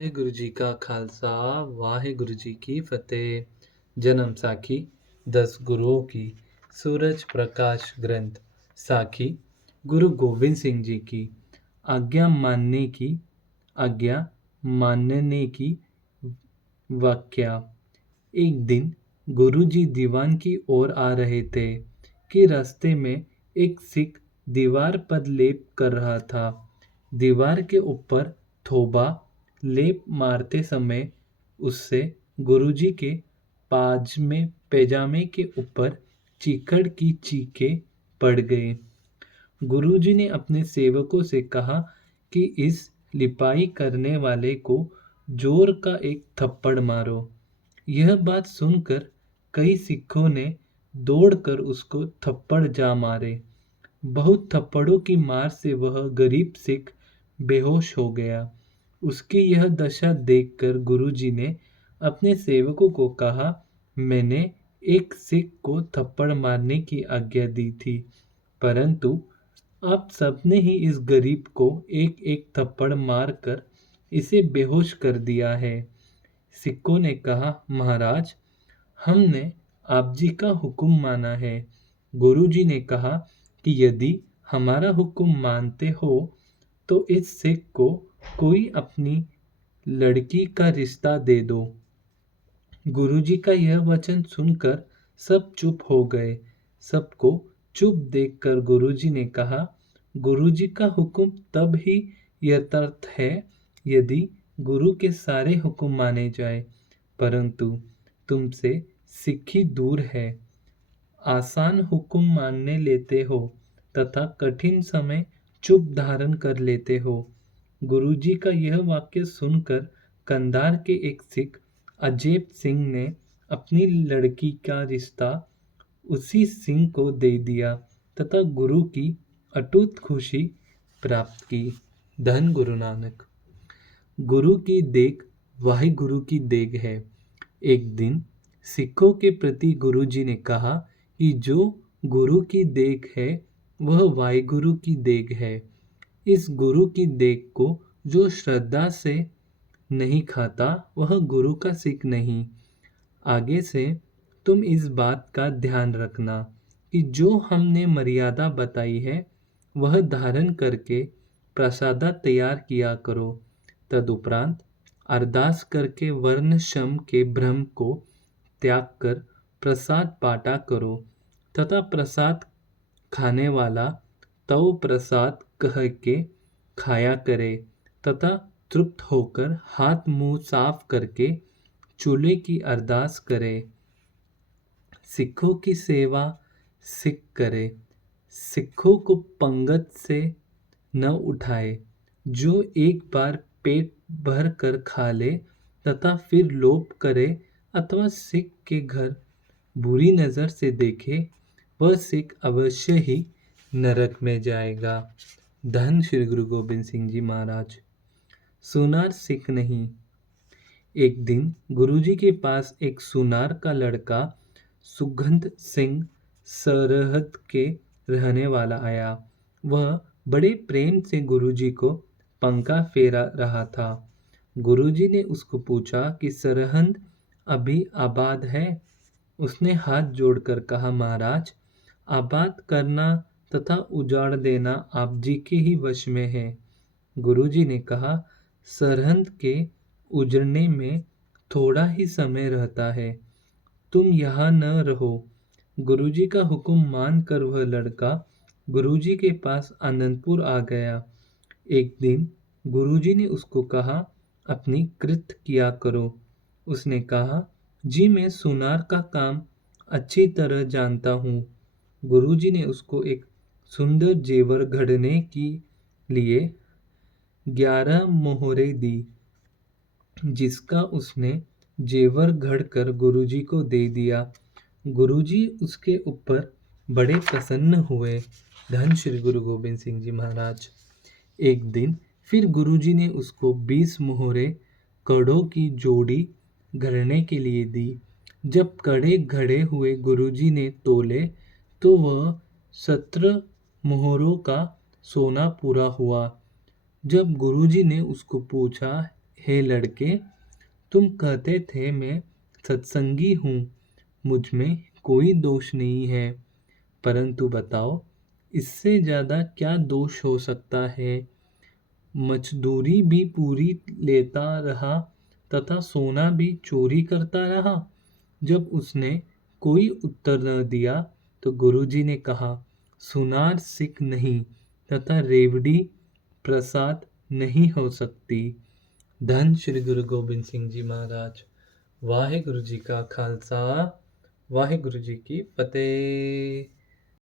ਵਾਹਿਗੁਰੂ ਜੀ ਕਾ ਖਾਲਸਾ ਵਾਹਿਗੁਰੂ ਜੀ ਕੀ ਫਤਿਹ। जन्म साखी 10 गुरुओं की सूरज प्रकाश ग्रंथ साखी गुरु गोविंद सिंह जी की आज्ञा मानने की आज्ञा मानने की व्याख्या। एक दिन गुरु जी दीवान की ओर आ रहे थे कि रास्ते में एक सिख दीवार पर लेप कर रहा था। दीवार के ऊपर थोबा लेप मारते समय उससे गुरुजी के पैजामे के ऊपर चीखड़ की चीखे पड़ गए। गुरुजी ने अपने सेवकों से कहा कि इस लिपाई करने वाले को जोर का एक थप्पड़ मारो। यह बात सुनकर कई सिखों ने दौड़कर उसको थप्पड़ जा मारे। बहुत थप्पड़ों की मार से वह गरीब सिख बेहोश हो गया। उसकी यह दशा देखकर गुरुजी ने अपने सेवकों को कहा, मैंने एक सिख को थप्पड़ मारने की आज्ञा दी थी, परंतु आप सबने ही इस गरीब को एक एक थप्पड़ मारकर इसे बेहोश कर दिया है। सिखों ने कहा, महाराज, हमने आप जी का हुक्म माना है। गुरुजी ने कहा कि यदि हमारा हुक्म मानते हो तो इस सिख को कोई अपनी लड़की का रिश्ता दे दो। गुरुजी का यह वचन सुनकर सब चुप हो गए। सबको चुप देखकर गुरुजी ने कहा, गुरुजी का हुक्म तब ही यथार्थ है यदि गुरु के सारे हुक्म माने जाए, परंतु तुमसे सिक्खी दूर है। आसान हुक्म मानने लेते हो तथा कठिन समय चुप धारण कर लेते हो। गुरुजी का यह वाक्य सुनकर कंधार के एक सिख अजैब सिंह ने अपनी लड़की का रिश्ता उसी सिंह को दे दिया तथा गुरु की अटूट खुशी प्राप्त की। धन गुरु नानक। गुरु की देग वाहिगुरु की देग है। एक दिन सिखों के प्रति गुरुजी ने कहा कि जो गुरु की देग है वह वाहिगुरु की देग है। इस गुरु की देग को जो श्रद्धा से नहीं खाता वह गुरु का सिख नहीं। आगे से तुम इस बात का ध्यान रखना कि जो हमने मर्यादा बताई है वह धारण करके प्रसादा तैयार किया करो। तदुपरांत अरदास करके वर्ण शम के भ्रम को त्याग कर प्रसाद बांटा करो तथा प्रसाद खाने वाला तव प्रसाद कह के खाया करे तथा तृप्त होकर हाथ मुंह साफ करके चूल्हे की अरदास करे। सिखों की सेवा सिख करे। सिखों को पंगत से न उठाए। जो एक बार पेट भर कर खा ले तथा फिर लोभ करे अथवा सिख के घर बुरी नज़र से देखे वह सिख अवश्य ही नरक में जाएगा। धन श्री गुरु गोबिंद सिंह जी महाराज। सुनार सिख नहीं। एक दिन गुरुजी के पास एक सुनार का लड़का सुगंध सिंह सरहद के रहने वाला आया। वह बड़े प्रेम से गुरुजी को पंखा फेरा रहा था। गुरुजी ने उसको पूछा कि सरहद अभी आबाद है। उसने हाथ जोड़कर कहा, महाराज, आबाद करना तथा उजाड़ देना आप जी के ही वश में है। गुरुजी ने कहा, सरहद के उजड़ने में थोड़ा ही समय रहता है, तुम यहाँ न रहो। गुरुजी का हुक्म मानकर वह लड़का गुरुजी के पास आनंदपुर आ गया। एक दिन गुरुजी ने उसको कहा, अपनी कृत किया करो। उसने कहा, जी मैं सुनार का काम अच्छी तरह जानता हूँ। गुरुजी ने उसको एक सुंदर जेवर घड़ने के लिए 11 मोहरें दी, जिसका उसने जेवर घड़कर गुरुजी को दे दिया। गुरुजी उसके ऊपर बड़े प्रसन्न हुए। धन श्री गुरु गोबिंद सिंह जी महाराज। एक दिन फिर गुरुजी ने उसको 20 मोहरें कड़ों की जोड़ी घड़ने के लिए दी। जब कड़े घड़े हुए गुरुजी ने तोले तो वह 17 मोहरों का सोना पूरा हुआ। जब गुरुजी ने उसको पूछा, हे लड़के, तुम कहते थे मैं सत्संगी हूँ, मुझ में कोई दोष नहीं है, परंतु बताओ इससे ज़्यादा क्या दोष हो सकता है। मजदूरी भी पूरी लेता रहा तथा सोना भी चोरी करता रहा। जब उसने कोई उत्तर न दिया तो गुरुजी ने कहा, सुनार सिख नहीं तथा रेवड़ी प्रसाद नहीं हो सकती। धन श्री गुरु गोबिंद सिंह जी महाराज। वाहे गुरु जी का खालसा, वाहे गुरु जी की फतेह।